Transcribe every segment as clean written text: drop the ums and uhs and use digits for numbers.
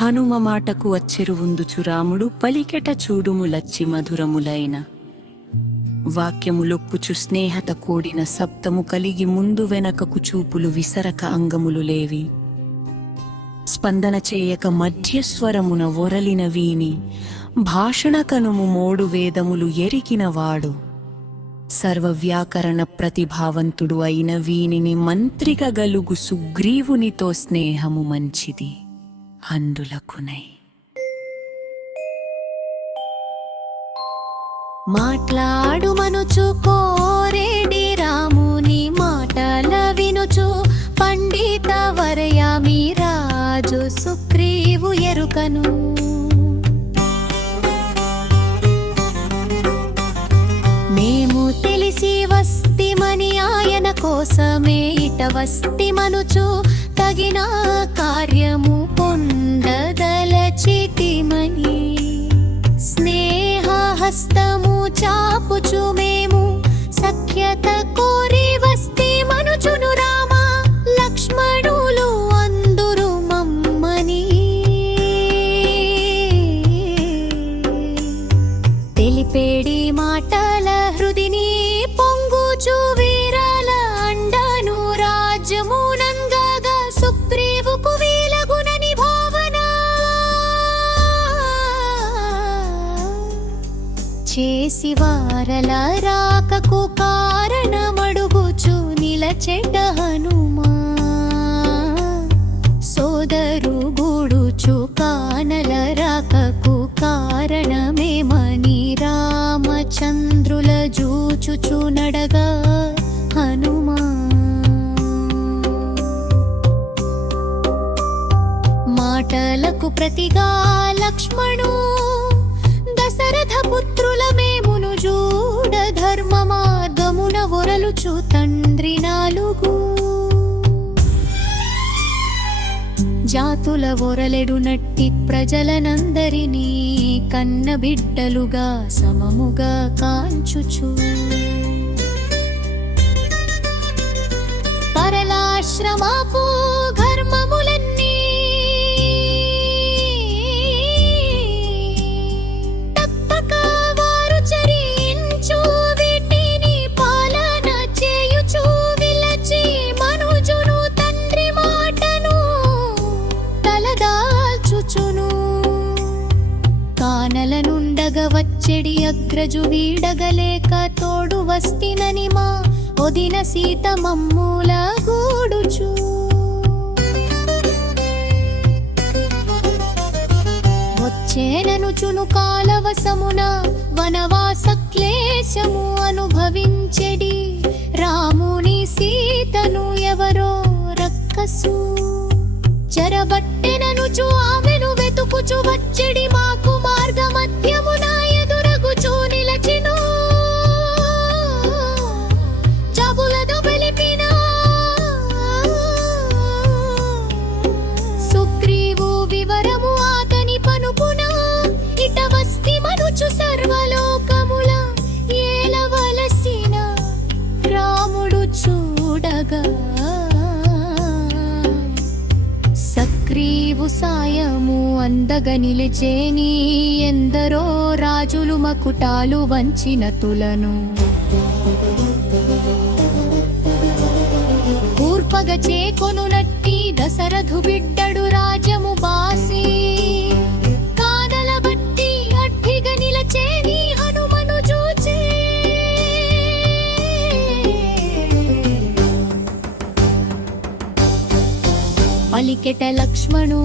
హనుమ మాటకు వచ్చెరువుందుచు రాముడు పలికెట చూడుము లచ్చి మధురములైన వాక్యములొప్పుచు స్నేహత కూడిన సప్తము కలిగి ముందు వెనకకు చూపులు విసరక అంగములు లేవి స్పందన చేయక మధ్యస్వరమున ఒరలిన వీని భాషణ కనుము మోడు వేదములు ఎరిగినవాడు సర్వవ్యాకరణ ప్రతిభావంతుడు అయిన వీనిని మంత్రిక గలుగు సుగ్రీవునితో స్నేహము మంచిది అందులకునై మాట్లాడు మనుచు కోరేడి రాముని మాటల వినుచు పండిత వరయామి రాజు సుగ్రీవు ఎరుకను మేము తెలిసి వస్తిమని ఆయన కోసమే ఇట వస్తిమనుచు తగిన కార్యము పొందదలచితిమని స్నేహహస్తము చాపుచు మేము సఖ్యత కోరి వస్తిమనుచును రామ లక్ష్మణులు అందురు మమ్మని తెలిపేడి మాటల హృదిని పొంగుచు వీరాల అండను రాజ్యమునంగగా సుగ్రీవుకు వీలగునని భావన చేసి వారల రాకకు కారణమడుగుచు నిలచెట హనుమా సోదరు గూడుచు కానల రాకకు కారణమేమని రామచంద్రుల జూచుచు నడగా హనుమా మాటలకు ప్రతిగా లక్ష్మణు దశరథ పుత్రుల మేమును జూడ ధర్మ మార్గమున ఒరలుచు తండ్రి నాలుగు జాతుల ఒరలెడు నట్టి ప్రజలనందరినీ కన్న బిడ్డలుగా సమముగా కాంచుచు పరలాశ్రమాపు ఘర్మములన్నీ తప్పక వారు చరించు వీటిని పాలన చేయుచు విలచి మనుజును తండ్రి మాటను తలదాల్చుచును కానలనుండగ వచ్చెడి అగ్రజు వీడగలేక తోడు వస్తినని మా ఒదిన సీత మమ్ముల గూడుచు వచ్చేననుచును కాలవసమున వనవాస క్లేశము అనుభవించెడి రాముని సీతను ఎవరో రక్కసు చెరబట్టెననుచు ఆమెను వెతుకుచు వచ్చెడి మాకు మార్గ మధ్యమున ఎదురగుచు నిలచిను జబులతో వెలిపిన సుగ్రీవు వివరము ఆతని పనుపున ఇట వస్తి మనుచు సర్వలోకముల ఏలవలసిన రాముడు చూడగా సగ్రీవు సాయము అందగ నిలిచేని ఎందరో రాజులు మకుటాలు వంచిన తులను కూర్పగ చేకొనునట్టి దశరథు బిడ్డడు రాజ్యము బాసి కానల బట్టి అడ్డిగ నిలచేని హనుమను చూచే పలికెట లక్ష్మణు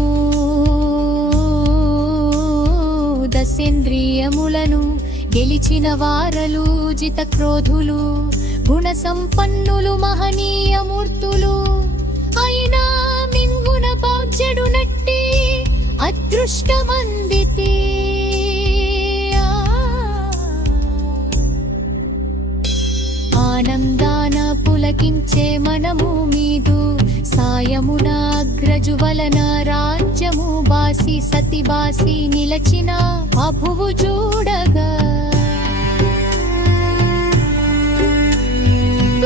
దశేంద్రియములను గెలిచిన వారలు జిత క్రోధులు గుణ సంపన్నులు మహనీయమూర్తులు అయినా మింగున పౌజ్యడు నట్టి అదృష్టమందితే ఆనందాన పులకించే మనము మీదు సాయమున అగ్రజు వలన రాజ్యము బాసి సతి బాసి నిలచిన అభువు చూడగా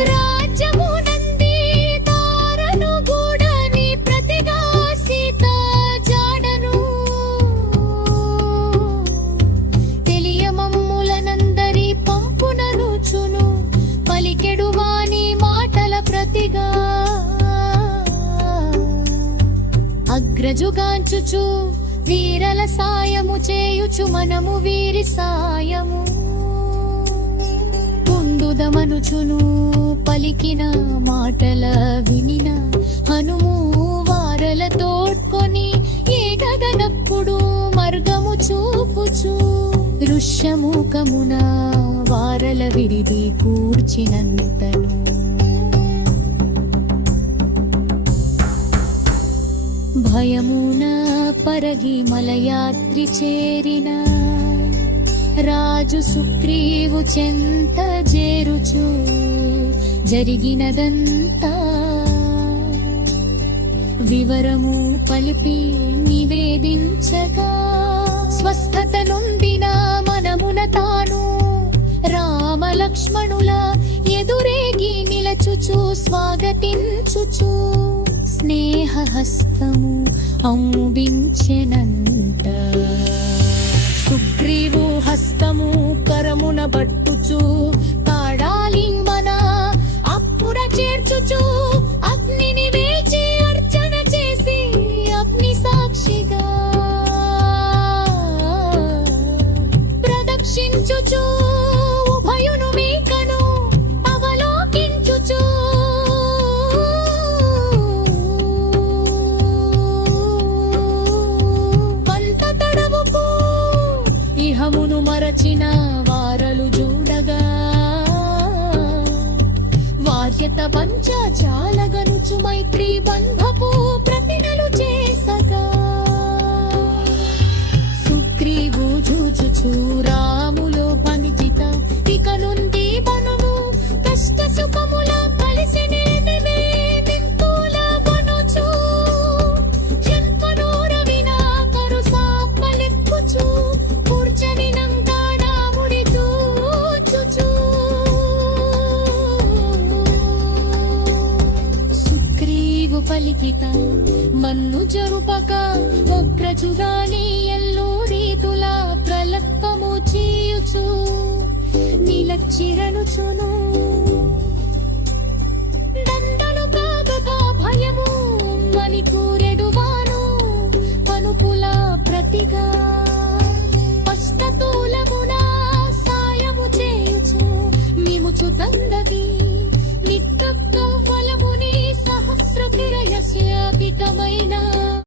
రాజ్యము నంది తారను గూడని ప్రతిగా సీత జాడను అగ్రజుగాంచుచు వీరల సాయము చేయుచు మనము వీరి సాయము పొందుదమనుచును పలికిన మాటల వినిన హనుము వారల తోడ్కొని ఏగగనప్పుడు మార్గము చూపుచు ఋష్యముఖమున వారల విడిది కూర్చినంతను భయమున పరగి మలయాత్రి చేరిన రాజు సుగ్రీవు చెంత చేరుచు జరిగినదంతా వివరము పలిపి నివేదించగా స్వస్థత నొందిన మనమున తాను రామ లక్ష్మణుల ఎదురేగి నిలచుచు స్వాగతించుచు స్నేహహస్తము అంబించెనంట సుగ్రీవు హస్తము కరమున బట్టుచు కాడాలింబన అప్పుడ చేర్చుచు అగ్నిని వేచి అర్చన చేసి అగ్ని సాక్షిగా ప్రదక్షించుచు ఉభయును మీకను అవలోకించుచు పంత తడవుకు ఇహమును మరచిన వారలు చూడగా వార్యత పంచ చాలగనుచు మైత్రి బంధపు ప్రతినలు చేసగా సుగ్రీవు జూచుచు రాములో పనిచిత ఇక నుండి బనుము కష్ట సుఖముల కలిసి నిలదమే నింతుల బనుచు జన్మనూర వినాకరు సాపలెక్కుచు కూర్చని నందాడా ముడి తూచుచు సుగ్రీవు పలికిత మన్ను జరుపక ఒగ్రజుగాని ఎల్లు రీతుల ప్రలప్పము చేయుచు నిలచ్చిరనుచును